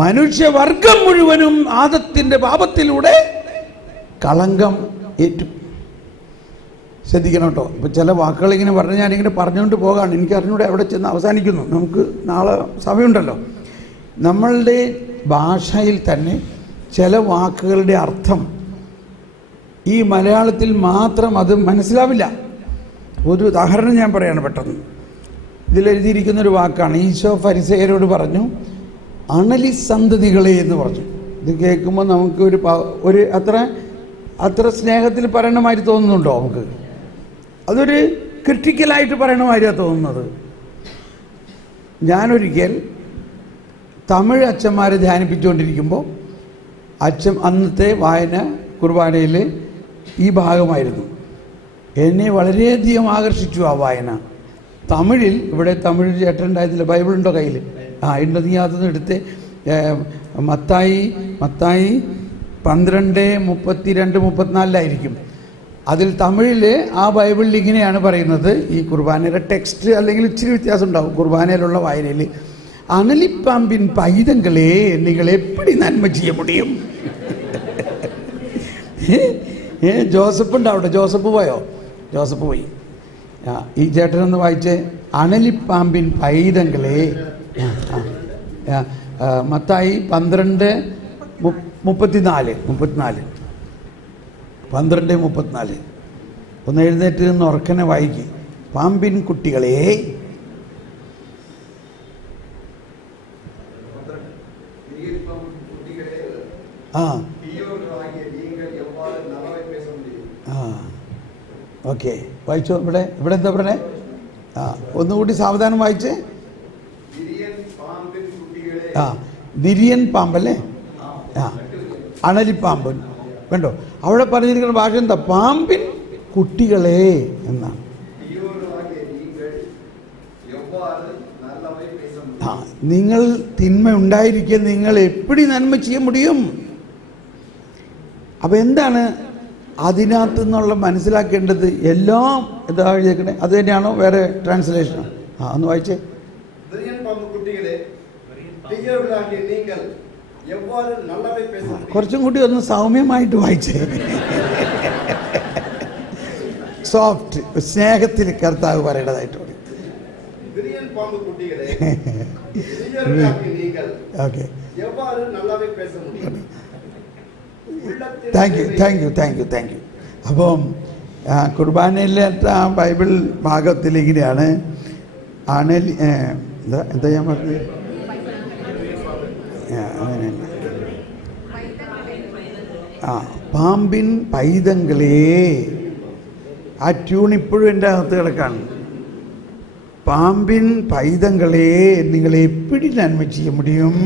മനുഷ്യവർഗം മുഴുവനും ആദത്തിൻ്റെ പാപത്തിലൂടെ കളങ്കം ഏറ്റു. ശ്രദ്ധിക്കണം കേട്ടോ. ഇപ്പോൾ ചില വാക്കുകൾ ഇങ്ങനെ പറഞ്ഞ് ഞാനിങ്ങനെ പറഞ്ഞുകൊണ്ട് പോകാണ്. എനിക്ക് അറിഞ്ഞൂടെ എവിടെ ചെന്ന് അവസാനിക്കുന്നു. നമുക്ക് നാളെ സമയമുണ്ടല്ലോ. നമ്മളുടെ ഭാഷയിൽ തന്നെ ചില വാക്കുകളുടെ അർത്ഥം ഈ മലയാളത്തിൽ മാത്രം അത് മനസ്സിലാവില്ല. ഒരു ഉദാഹരണം ഞാൻ പറയാണ് പെട്ടെന്ന്. ഇതിലെഴുതിയിരിക്കുന്നൊരു വാക്കാണ്. ഈശോ ഫരിസേയരോട് പറഞ്ഞു, അണലി സന്തതികളെ എന്ന് പറഞ്ഞു. ഇത് കേൾക്കുമ്പോൾ നമുക്ക് ഒരു അത്ര സ്നേഹത്തിൽ പറയണമാതിരി തോന്നുന്നുണ്ടോ? നമുക്ക് അതൊരു ക്രിട്ടിക്കലായിട്ട് പറയണമാതിരിയാണ് തോന്നുന്നത്. ഞാനൊരിക്കൽ തമിഴ് അച്ഛന്മാരെ ധ്യാനിപ്പിച്ചുകൊണ്ടിരിക്കുമ്പോൾ അന്നത്തെ വായന കുർബാനയിൽ ഈ ഭാഗമായിരുന്നു. എന്നെ വളരെയധികം ആകർഷിച്ചു ആ വായന. തമിഴിൽ, ഇവിടെ തമിഴ് ചേട്ടൻ ഉണ്ടായിരുന്നില്ല, ബൈബിളുണ്ടോ കയ്യിൽ? ഉണ്ട്. നീ അതൊന്നും എടുത്ത് മത്തായി 12:32-34 അതിൽ തമിഴിൽ ആ ബൈബിളിൽ ഇങ്ങനെയാണ് പറയുന്നത്. ഈ കുർബാനയുടെ ടെക്സ്റ്റ് അല്ലെങ്കിൽ ഇച്ചിരി വ്യത്യാസം ഉണ്ടാവും കുർബാനയിലുള്ള വായനയിൽ. അണലിപ്പാമ്പിൻ പൈതങ്ങളെ നിങ്ങൾ എപ്പടി നന്മ ചെയ്യ മുടിയും. ജോസഫ് ഉണ്ടാവട്ടെ. ജോസഫ് പോയോ? ജോസഫ് പോയി. ഈ ചേട്ടനൊന്ന് വായിച്ച്. അണലിപ്പാമ്പിൻ പൈതങ്ങളെ. മത്തായി 12:34 12:34. ഒന്ന് എഴുന്നേറ്റ് നിന്ന് ഉറക്കനെ വായിക്കും. പാമ്പിൻ കുട്ടികളെ. ഓക്കെ, വായിച്ചോ. ഇവിടെ എന്താ പറയണേ? ഒന്നുകൂടി സാവധാനം വായിച്ച്. നിരിയൻ പാമ്പല്ലേ? അണലിപ്പാമ്പൻ. കണ്ടോ അവിടെ പറഞ്ഞിരിക്കുന്ന ഭാഷ എന്താ? പാമ്പിൻ കുട്ടികളെ എന്നാണ്. നിങ്ങൾ തിന്മ ഉണ്ടായിരിക്കുക, നിങ്ങൾ എപ്പടി നന്മ ചെയ്യാൻ മുടിയും. അപ്പം എന്താണ് അതിനകത്ത് നിന്നുള്ള മനസ്സിലാക്കേണ്ടത്? എല്ലാം എന്താ എഴുതിയേക്കണേ? അത് തന്നെയാണോ വേറെ ട്രാൻസ്ലേഷനോ? ഒന്ന് വായിച്ചേ. കുറച്ചും കൂടി ഒന്ന് സൗമ്യമായിട്ട് വായിച്ചേ. സോഫ്റ്റ്, സ്നേഹത്തിൽ കർത്താവ് പറയേണ്ടതായിട്ട്. Okay, thank you. അപ്പം കുർബാനയിലെ ആ ബൈബിൾ ഭാഗത്തിൽ ഇങ്ങനെയാണ്. എന്താ ഞാൻ പറഞ്ഞത്? അങ്ങനെയല്ല. ആ, പാമ്പിൻ പൈതങ്ങളെ. ആ ട്യൂൺ ഇപ്പോഴും എൻ്റെ അകത്ത് കിടക്കാണ്. പാമ്പിൻ പൈതങ്ങളെ നിങ്ങളെ എപ്പിടി നന്മ ചെയ്യ മുടിയും.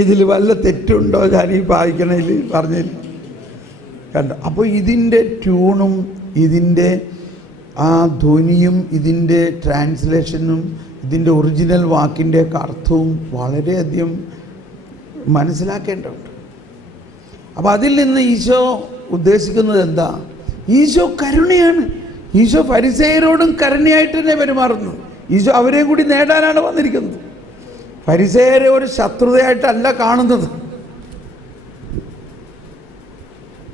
ഇതിൽ വല്ല തെറ്റുണ്ടോ ഞാൻ ഈ വായിക്കണതിൽ പറഞ്ഞതിൽ കണ്ടോ? അപ്പോൾ ഇതിൻ്റെ ട്യൂണും ഇതിൻ്റെ ആ ധ്വനിയും ഇതിൻ്റെ ട്രാൻസ്ലേഷനും ഇതിൻ്റെ ഒറിജിനൽ വാക്കിൻ്റെ ഒക്കെ അർത്ഥവും വളരെയധികം മനസ്സിലാക്കേണ്ടതുണ്ട്. അപ്പോൾ അതിൽ നിന്ന് ഈശോ ഉദ്ദേശിക്കുന്നത് എന്താ? ഈശോ കരുണയാണ്. ഈശോ ഫരിസേയരോടും കരുണയായിട്ട് തന്നെ പെരുമാറുന്നു. ഈശോ അവരെയും കൂടി നേടാനാണ് വന്നിരിക്കുന്നത്. ഫരിസേയരെ ഒരു ശത്രുതയായിട്ടല്ല കാണുന്നത്.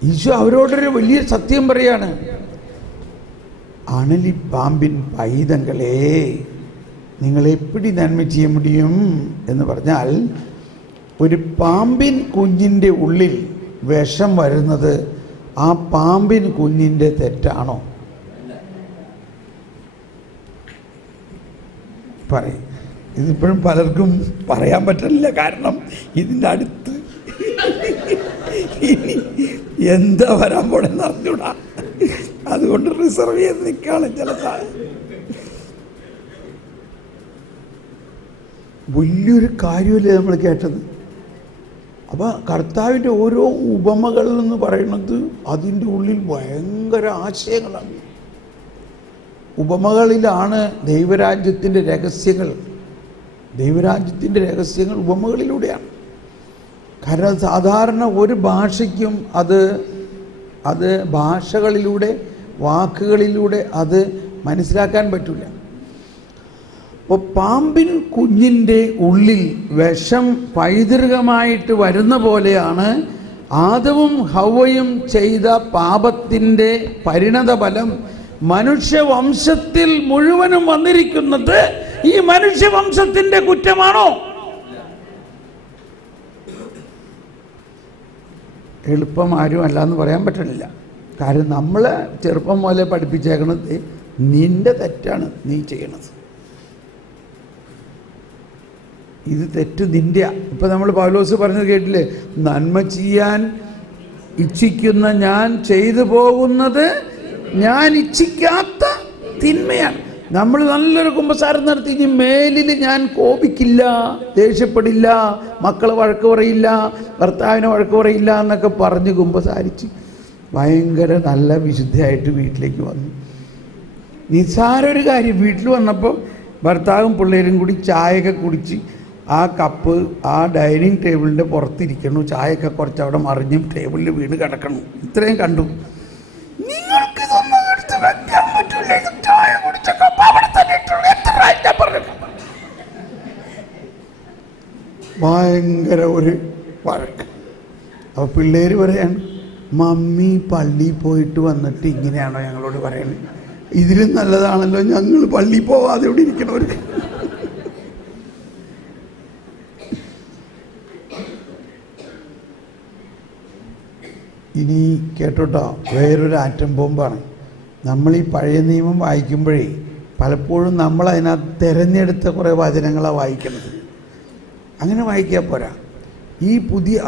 ഈശോ അവരോടൊരു വലിയ സത്യം പറയാണ്. അണലി പാമ്പിൻ പൈതങ്ങളെ നിങ്ങളെപ്പിടി നന്മ ചെയ്യ മുടിയും എന്ന് പറഞ്ഞാൽ, ഒരു പാമ്പിൻ കുഞ്ഞിൻ്റെ ഉള്ളിൽ വിഷം വരുന്നത് ആ പാമ്പിൻ കുഞ്ഞിൻ്റെ തെറ്റാണോ? പറയും. ഇതിപ്പോഴും പലർക്കും പറയാൻ പറ്റില്ല. കാരണം ഇതിൻ്റെ അടുത്ത് ഇനി എന്താ വരാൻ പോണെന്ന് അറിഞ്ഞൂടാ. അതുകൊണ്ട് റിസർവ് ചെയ്ത് നിൽക്കുകയാണ് ചില സാധനം. വലിയൊരു കാര്യമല്ലേ നമ്മൾ കേട്ടത്. അപ്പോൾ കർത്താവിൻ്റെ ഓരോ ഉപമകൾ എന്ന് പറയുന്നത് അതിൻ്റെ ഉള്ളിൽ ഭയങ്കര ആശയങ്ങളാണ്. ഉപമകളിലാണ് ദൈവരാജ്യത്തിൻ്റെ രഹസ്യങ്ങൾ. ദൈവരാജ്യത്തിൻ്റെ രഹസ്യങ്ങൾ ഉപമകളിലൂടെയാണ്. കാരണം സാധാരണ ഒരു ഭാഷയ്ക്കും അത് ഭാഷകളിലൂടെ വാക്കുകളിലൂടെ അത് മനസ്സിലാക്കാൻ പറ്റില്ല. അപ്പോൾ പാമ്പിൻ കുഞ്ഞിൻ്റെ ഉള്ളിൽ വിഷം പൈതൃകമായിട്ട് വരുന്ന പോലെയാണ് ആദവും ഹവ്വയും ചെയ്ത പാപത്തിൻ്റെ പരിണതഫലം മനുഷ്യവംശത്തിൽ മുഴുവനും വന്നിരിക്കുന്നത്. ഈ മനുഷ്യവംശത്തിൻ്റെ കുറ്റമാണോ? എളുപ്പം ആരും അല്ലാന്ന് പറയാൻ പറ്റണില്ല. കാരണം നമ്മളെ ചെറുപ്പം മുതലേ പഠിപ്പിച്ചേക്കണത് നിൻ്റെ തെറ്റാണ് നീ ചെയ്യണത്. ഇത് തെറ്റ് നിൻ്റെ. ഇപ്പം നമ്മൾ പൗലോസ് പറഞ്ഞത് കേട്ടില്ലേ? നന്മ ചെയ്യാൻ ഇച്ഛിക്കുന്ന ഞാൻ ചെയ്തു പോകുന്നത് ഞാൻ ഇച്ഛിക്കാത്ത തിന്മയാണ്. നമ്മൾ നല്ലൊരു കുമ്പസാരം നടത്തി ഇനി മേലിൽ ഞാൻ കോപിക്കില്ല, ദേഷ്യപ്പെടില്ല, മക്കളെ വഴക്ക് പറയില്ല, ഭർത്താവിനെ വഴക്ക് പറയില്ല എന്നൊക്കെ പറഞ്ഞ് കുമ്പസാരിച്ച് ഭയങ്കര നല്ല വിശുദ്ധയായിട്ട് വീട്ടിലേക്ക് വന്നു. നിസ്സാര ഒരു കാര്യം, വീട്ടിൽ വന്നപ്പോൾ ഭർത്താവും പിള്ളേരും കൂടി ചായയൊക്കെ കുടിച്ച് ആ കപ്പ് ആ ഡൈനിങ് ടേബിളിൻ്റെ പുറത്തിരിക്കണു. ചായയൊക്കെ കുറച്ച് അവിടെ മറിഞ്ഞ് ടേബിളിൽ വീണ് കിടക്കണം. ഇത്രയും കണ്ടു. നിങ്ങൾക്ക് ഇതൊന്നും എടുത്ത് വെക്കാൻ പറ്റില്ല, ഇത് ചായ കുടിച്ച കപ്പ് അവിടെ തന്നെ ഇട്ടുള്ളൂ, എത്ര പ്രാവശ്യം പറഞ്ഞു. ഭയങ്കര ഒരു വഴക്ക്. അപ്പോൾ പിള്ളേർ പറയാണ്, മമ്മി പള്ളിയിൽ പോയിട്ട് വന്നിട്ട് ഇങ്ങനെയാണോ ഞങ്ങളോട് പറയുന്നത്? ഇതിലും നല്ലതാണല്ലോ ഞങ്ങൾ പള്ളിയിൽ പോവാതെ ഇവിടെ ഇരിക്കണവർ. ഇനി കേട്ടോട്ടോ, വേറൊരു ആറ്റം ബോംബാണ്. നമ്മൾ ഈ പഴയ നിയമം വായിക്കുമ്പോഴേ പലപ്പോഴും നമ്മൾ അതിനകത്ത് തിരഞ്ഞെടുത്ത കുറേ വചനങ്ങളാണ് വായിക്കുന്നത്. അങ്ങനെ വായിക്കാൻ പോരാ. ഈ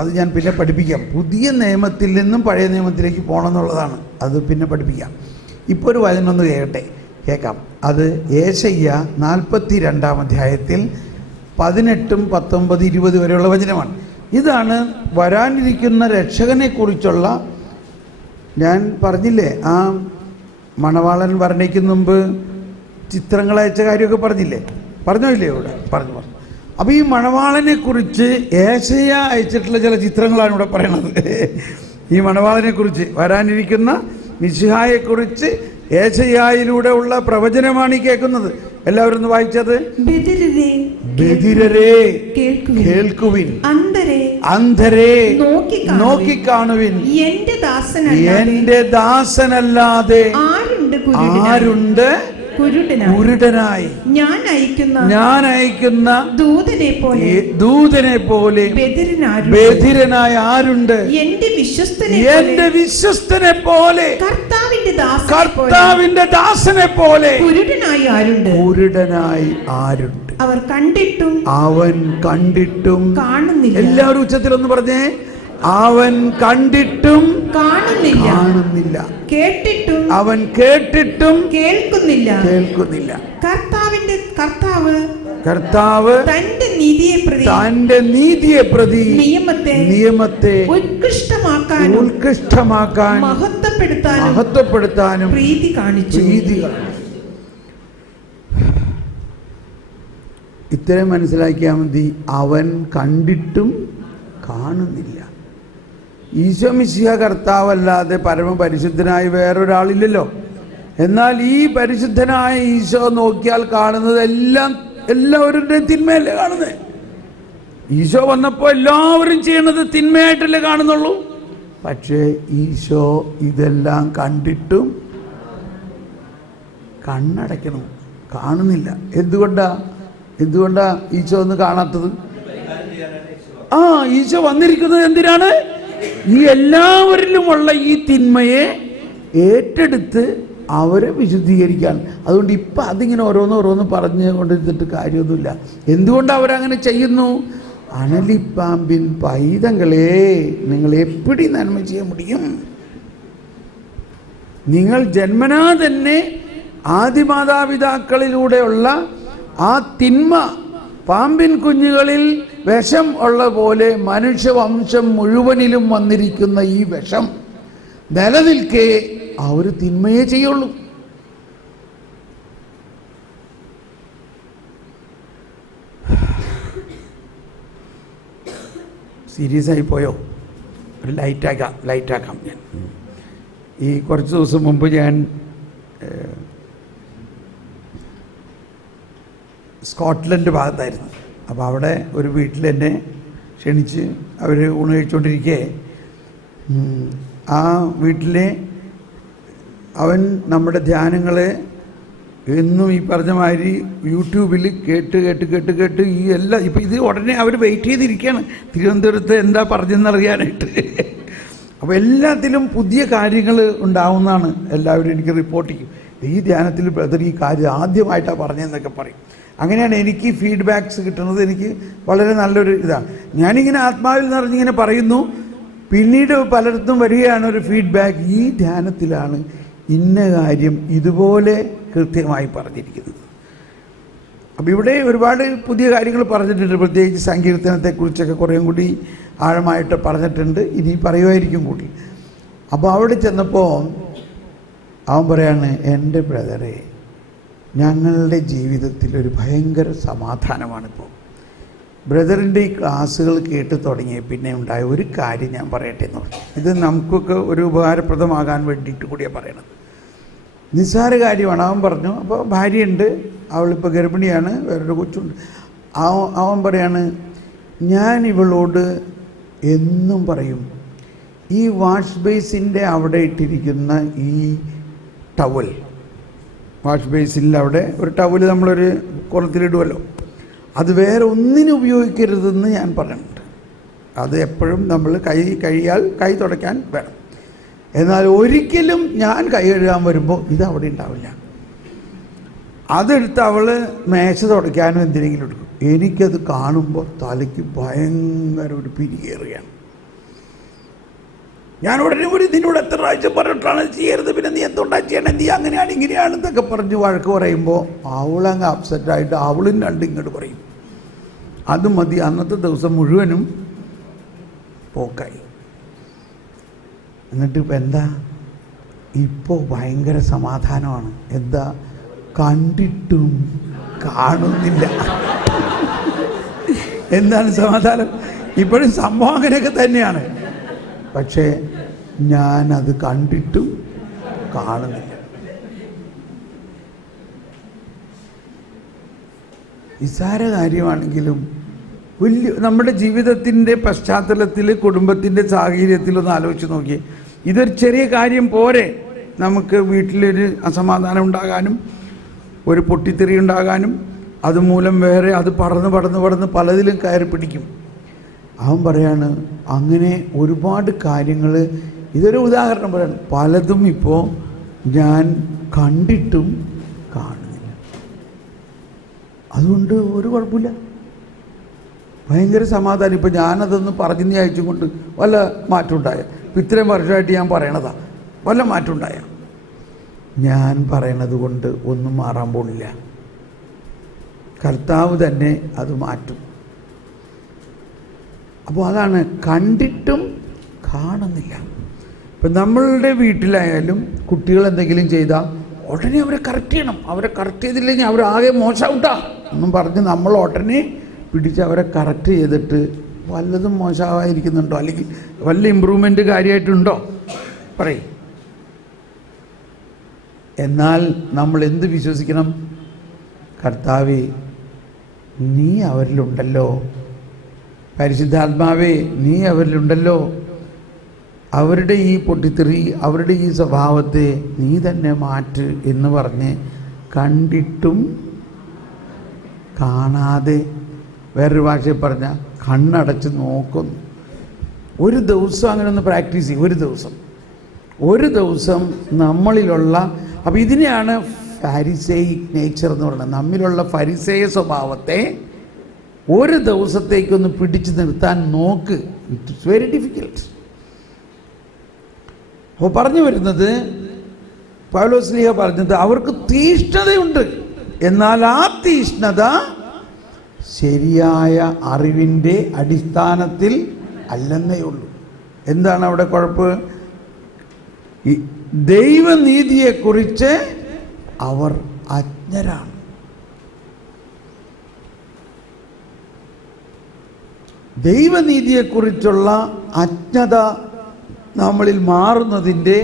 അത് ഞാൻ പിന്നെ പഠിപ്പിക്കാം. പുതിയ നിയമത്തിൽ നിന്നും പഴയ നിയമത്തിലേക്ക് പോകണം എന്നുള്ളതാണ്. അത് പിന്നെ പഠിപ്പിക്കാം. ഇപ്പോൾ ഒരു വചനം ഒന്ന് കേൾക്കാം. അത് യേശയ്യ 42-ാം അധ്യായത്തിൽ 18, 19, 20 വരെയുള്ള വചനമാണ്. ഇതാണ് വരാനിരിക്കുന്ന രക്ഷകനെക്കുറിച്ചുള്ള, ഞാൻ പറഞ്ഞില്ലേ ആ മണവാളൻ വർണ്ണിക്കുന്ന മുമ്പ് ചിത്രങ്ങൾ അയച്ച കാര്യമൊക്കെ പറഞ്ഞോ ഇല്ലേ ഇവിടെ പറഞ്ഞു. അപ്പോൾ ഈ മണവാളനെക്കുറിച്ച് യേശയ്യ അയച്ചിട്ടുള്ള ചില ചിത്രങ്ങളാണ് ഇവിടെ പറയണത്. ഈ മണവാളനെക്കുറിച്ച്, വരാനിരിക്കുന്ന മിശിഹായെക്കുറിച്ച് യേശയ്യായിലൂടെ ഉള്ള പ്രവചനമാണ് ഈ കേൾക്കുന്നത്. എല്ലാവരും ഒന്ന് വായിച്ചത്. ബധിരരേ കേൾക്കുവിൻ, അന്ധരേ നോക്കിക്കാണുവിൻ, എന്റെ ദാസനല്ലാതെ ആരുണ്ട് കുരുടനായി? ഞാൻ അയക്കുന്ന ദൂതനെ പോലെ ബധിരനായ ആരുണ്ട്? എന്റെ വിശ്വസ്തനെ പോലെ കർത്താവിന്റെ ദാസനെ പോലെ കുരുടനായി ആരുണ്ട്? കുരുടനായി ആരുണ്ട്? അവർ കണ്ടിട്ടും അവൻ കണ്ടിട്ടും കാണുന്നില്ല. എല്ലാവരും ഉച്ചത്തിലൊന്ന് പറഞ്ഞേ, അവൻ കണ്ടിട്ടും കാണുന്നില്ല. കേട്ടിട്ടും അവൻ കേട്ടിട്ടും കേൾക്കുന്നില്ല. കർത്താവ് തന്റെ നീതിയെ പ്രതി നിയമത്തെ ഉത്കൃഷ്ടമാക്കാൻ മഹത്വപ്പെടുത്താനും പ്രീതി കാണിച്ചു. ഇത്രയും മനസ്സിലാക്കിയാൽ മതി. അവൻ കണ്ടിട്ടും കാണുന്നില്ല. ഈശോ മിശിഹ കർത്താവല്ലാതെ പരമപരിശുദ്ധനായി വേറൊരാളില്ലല്ലോ. എന്നാൽ ഈ പരിശുദ്ധനായ ഈശോ നോക്കിയാൽ കാണുന്നത് എല്ലാവരുടെയും തിന്മയല്ലേ കാണുന്നത്. ഈശോ വന്നപ്പോൾ എല്ലാവരും ചെയ്യണത് തിന്മയായിട്ടല്ലേ കാണുന്നുള്ളൂ. പക്ഷേ ഈശോ ഇതെല്ലാം കണ്ടിട്ടും കണ്ണടയ്ക്കണം, കാണുന്നില്ല. എന്തുകൊണ്ടാ ഈശോ ഒന്ന് കാണാത്തത്? ഈശോ വന്നിരിക്കുന്നത് എന്തിനാണ്? ഈ എല്ലാവരിലുമുള്ള ഈ തിന്മയെ ഏറ്റെടുത്ത് അവരെ വിശുദ്ധീകരിക്കാൻ. അതുകൊണ്ട് ഇപ്പം അതിങ്ങനെ ഓരോന്ന് പറഞ്ഞു കൊണ്ടിരുന്നിട്ട് കാര്യമൊന്നുമില്ല. എന്തുകൊണ്ട് അവരങ്ങനെ ചെയ്യുന്നു? അണലിപ്പാമ്പിൻ പൈതങ്ങളെ, നിങ്ങൾ എപ്പിടി നന്മ ചെയ്യാൻ മുടിയും? നിങ്ങൾ ജന്മനാ തന്നെ ആദിമാതാപിതാക്കളിലൂടെയുള്ള ആ തിന്മ, പാമ്പിൻ കുഞ്ഞുകളിൽ വിഷം ഉള്ള പോലെ മനുഷ്യവംശം മുഴുവനിലും വന്നിരിക്കുന്ന ഈ വിഷം നിലനിൽക്കേ അവർ തിന്മയെ ചെയ്യുള്ളൂ. സീരിയസ് ആയി പോയോ? ഒരു ലൈറ്റാക്കാം ഞാൻ. ഈ കുറച്ച് ദിവസം മുമ്പ് ഞാൻ സ്കോട്ട്ലൻഡ് ഭാഗത്തായിരുന്നു. അപ്പോൾ അവിടെ ഒരു വീട്ടിൽ എന്നെ ക്ഷണിച്ച് അവർ ഊണ് കഴിച്ചുകൊണ്ടിരിക്കെ ആ വീട്ടിലെ അവൻ നമ്മുടെ ധ്യാനങ്ങളെ എന്നും ഈ പറഞ്ഞ മാതിരി യൂട്യൂബിൽ കേട്ട് ഈ എല്ലാം ഇപ്പം ഇത് ഉടനെ അവർ വെയിറ്റ് ചെയ്തിരിക്കുകയാണ് തിരുവനന്തപുരത്ത് എന്താ പറഞ്ഞെന്നറിയാനായിട്ട്. അപ്പോൾ എല്ലാത്തിലും പുതിയ കാര്യങ്ങൾ ഉണ്ടാവുന്നതാണ് എല്ലാവരും എനിക്ക് റിപ്പോർട്ട് ചെയ്യും. ഈ ധ്യാനത്തിൽ ബ്രദർ ഈ കാര്യം ആദ്യമായിട്ടാണ് പറഞ്ഞതെന്നൊക്കെ പറയും. അങ്ങനെയാണ് എനിക്ക് ഫീഡ്ബാക്ക്സ് കിട്ടുന്നത്. എനിക്ക് വളരെ നല്ലൊരു ഇതാണ്. ഞാനിങ്ങനെ ആത്മാവിൽ നിറഞ്ഞിങ്ങനെ പറയുന്നു, പിന്നീട് പലയിടത്തും വരികയാണ് ഒരു ഫീഡ്ബാക്ക്, ഈ ധ്യാനത്തിലാണ് ഇന്ന കാര്യം ഇതുപോലെ കൃത്യമായി പറഞ്ഞിരിക്കുന്നത്. അപ്പോൾ ഇവിടെ ഒരുപാട് പുതിയ കാര്യങ്ങൾ പറഞ്ഞിട്ടുണ്ട്. പ്രത്യേകിച്ച് സങ്കീർത്തനത്തെക്കുറിച്ചൊക്കെ കുറേയും കൂടി ആഴമായിട്ട് പറഞ്ഞിട്ടുണ്ട്. ഇനി പറയുമായിരിക്കും കൂടി. അപ്പോൾ അവിടെ ചെന്നപ്പോൾ അവൻ പറയാണ്, എൻ്റെ ബ്രദറെ, ഞങ്ങളുടെ ജീവിതത്തിൽ ഒരു ഭയങ്കര സമാധാനമാണിപ്പോൾ. ബ്രദറിൻ്റെ ഈ ക്ലാസ്സുകൾ കേട്ട് തുടങ്ങിയ പിന്നെ ഉണ്ടായ ഒരു കാര്യം ഞാൻ പറയട്ടെ എന്ന് പറഞ്ഞു. ഇത് നമുക്കൊക്കെ ഒരു ഉപകാരപ്രദമാകാൻ വേണ്ടിയിട്ട് കൂടിയാണ് പറയണത്. നിസ്സാര കാര്യമാണ്. അവൻ പറഞ്ഞു, അപ്പോൾ ഭാര്യയുണ്ട്, അവളിപ്പോൾ ഗർഭിണിയാണ്, വേറൊരു കൊച്ചുണ്ട്. അവൻ പറയാണ്, ഞാൻ ഇവളോട് എന്നും പറയും, ഈ വാഷ് ബേസിൻ്റെ അവിടെ ഇട്ടിരിക്കുന്ന ഈ ടവൽ, വാഷ് ബേസിൻ്റെ അവിടെ ഒരു ടവൽ നമ്മളൊരു കുളത്തിലിടുമല്ലോ, അത് വേറെ ഒന്നിനും ഉപയോഗിക്കരുതെന്ന് ഞാൻ പറയുന്നുണ്ട്. അത് എപ്പോഴും നമ്മൾ കൈ തുടയ്ക്കാൻ വേണം. എന്നാൽ ഒരിക്കലും ഞാൻ കൈ കഴുകാൻ വരുമ്പോൾ ഇത് അവിടെ ഉണ്ടാവില്ല. അതെടുത്ത് അവൾ മേശ തുടയ്ക്കാനും എന്തിനെങ്കിലും എടുക്കും. എനിക്കത് കാണുമ്പോൾ തലയ്ക്ക് ഭയങ്കര ഒരു പിരികേറുകയാണ്. ഞാൻ ഉടനെ നിന്നോട് എത്ര പ്രാവശ്യം പറഞ്ഞിട്ടാണ് ചെയ്യരുത്, പിന്നെ നീ എന്തുകൊണ്ടാണ് ചെയ്യണേ, നീ അങ്ങനെയാണ് ഇങ്ങനെയാണ് എന്നൊക്കെ പറഞ്ഞ് വഴക്ക് പറയുമ്പോൾ അവളങ്ങ് അപ്സെറ്റായിട്ട് അവളും രണ്ടും ഇങ്ങോട്ട് പറയും. അത് മതി, അന്നത്തെ ദിവസം മുഴുവനും പോക്കായി. എന്നിട്ട് ഇപ്പം എന്താ, ഇപ്പോൾ ഭയങ്കര സമാധാനമാണ്. എന്താ, കണ്ടിട്ടും കാണുന്നില്ല. എന്താണ് സമാധാനം? ഇപ്പോഴും സംഭവം അങ്ങനെയൊക്കെ തന്നെയാണ്. പക്ഷേ ഞാനത് കണ്ടിട്ടും കാണുന്നില്ല. നിസ്സാര കാര്യമാണെങ്കിലും വലിയ നമ്മുടെ ജീവിതത്തിൻ്റെ പശ്ചാത്തലത്തിൽ, കുടുംബത്തിൻ്റെ സാഹചര്യത്തിലൊന്ന് ആലോചിച്ച് നോക്കി. ഇതൊരു ചെറിയ കാര്യം പോരെ നമുക്ക് വീട്ടിലൊരു അസമാധാനം ഉണ്ടാകാനും ഒരു പൊട്ടിത്തെറി ഉണ്ടാകാനും അതുമൂലം വേറെ അത് പടർന്ന് പലതിലും കയറി പിടിക്കും. അവൻ പറയാണ്, അങ്ങനെ ഒരുപാട് കാര്യങ്ങൾ. ഇതൊരു ഉദാഹരണം പറയാണ്. പലതും ഇപ്പോൾ ഞാൻ കണ്ടിട്ടും കാണുന്നില്ല. അതുകൊണ്ട് ഒരു കുഴപ്പമില്ല, ഭയങ്കര സമാധാനം. ഇപ്പം ഞാനതൊന്ന് പറഞ്ഞു അയച്ചും കൊണ്ട് വല്ല മാറ്റം ഉണ്ടായ, ഇപ്പം ഇത്രയും വർഷമായിട്ട് ഞാൻ പറയണതാ, വല്ല മാറ്റം ഉണ്ടായ? ഞാൻ പറയണത് കൊണ്ട് ഒന്നും മാറാൻ പോണില്ല. കർത്താവ് തന്നെ അത് മാറ്റും. അപ്പോൾ അതാണ് കണ്ടിട്ടും കാണുന്നില്ല. ഇപ്പം നമ്മളുടെ വീട്ടിലായാലും കുട്ടികൾ എന്തെങ്കിലും ചെയ്താൽ ഉടനെ അവരെ കറക്റ്റ് ചെയ്യണം. അവരെ കറക്റ്റ് ചെയ്തില്ലെങ്കിൽ അവരാകെ മോശമാവട്ടാ എന്നും പറഞ്ഞ് നമ്മൾ ഉടനെ പിടിച്ച് അവരെ കറക്റ്റ് ചെയ്തിട്ട് വല്ലതും മോശമായിരിക്കുന്നുണ്ടോ, അല്ലെങ്കിൽ വല്ല ഇമ്പ്രൂവ്മെൻറ്റ് കാര്യമായിട്ടുണ്ടോ പറയും. എന്നാൽ നമ്മൾ എന്ത് വിശ്വസിക്കണം? കർത്താവേ, നീ അവരിലുണ്ടല്ലോ, പരിശുദ്ധാത്മാവേ നീ അവരിലുണ്ടല്ലോ, അവരുടെ ഈ പൊട്ടിത്തെറി, അവരുടെ ഈ സ്വഭാവത്തെ നീ തന്നെ മാറ്റ് എന്ന് പറഞ്ഞ് കണ്ടിട്ടും കാണാതെ, വേറൊരു ഭാഷയിൽ പറഞ്ഞാൽ കണ്ണടച്ച് നോക്കുന്നു. ഒരു ദിവസം അങ്ങനെ ഒന്ന് പ്രാക്ടീസ് ചെയ്യും. ഒരു ദിവസം നമ്മളിലുള്ള, അപ്പോൾ ഇതിനെയാണ് ഫാരിസേയിക് നേച്ചർ എന്ന് പറയുന്നത്. നമ്മിലുള്ള ഫരിസേയ സ്വഭാവത്തെ ഒരു ദിവസത്തേക്കൊന്ന് പിടിച്ചു നിർത്താൻ നോക്ക്. It's very difficult. അപ്പോൾ പറഞ്ഞു വരുന്നത്, പൗലോസ്ലീഹ പറഞ്ഞത്, അവർക്ക് തീഷ്ണതയുണ്ട്, എന്നാൽ ആ തീഷ്ണത ശരിയായ അറിവിൻ്റെ അടിസ്ഥാനത്തിൽ അല്ലെന്നേ ഉള്ളൂ. എന്താണ് അവിടെ കുഴപ്പം? ഈ ദൈവനീതിയെക്കുറിച്ച് അവർ അജ്ഞരാണ്. ദൈവനീതിയെക്കുറിച്ചുള്ള അജ്ഞത നമ്മളിൽ മാറുന്നതിൻ്റെ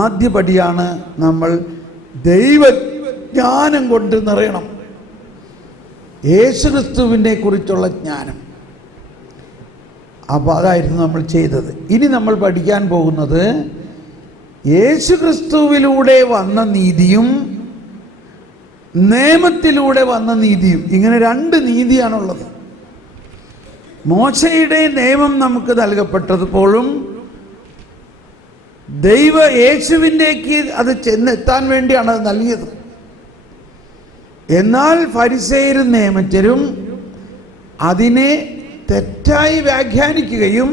ആദ്യപടിയാണ് നമ്മൾ ദൈവജ്ഞാനം കൊണ്ട് നിറയണം. യേശുക്രിസ്തുവിനെ കുറിച്ചുള്ള ജ്ഞാനം. അപ്പോൾ അതായിരുന്നു നമ്മൾ ചെയ്തത്. ഇനി നമ്മൾ പഠിക്കാൻ പോകുന്നത് യേശുക്രിസ്തുവിലൂടെ വന്ന നീതിയും നിയമത്തിലൂടെ വന്ന നീതിയും. ഇങ്ങനെ രണ്ട് നീതിയാണുള്ളത്. മോശയുടെ നിയമം നമുക്ക് നൽകപ്പെട്ടപ്പോഴും യേശുവിൻ്റെക്ക് അത് ചെന്നെത്താൻ വേണ്ടിയാണ് അത് നൽകിയത്. എന്നാൽ ഫരിസേയരും നിയമജ്ഞരും അതിനെ തെറ്റായി വ്യാഖ്യാനിക്കുകയും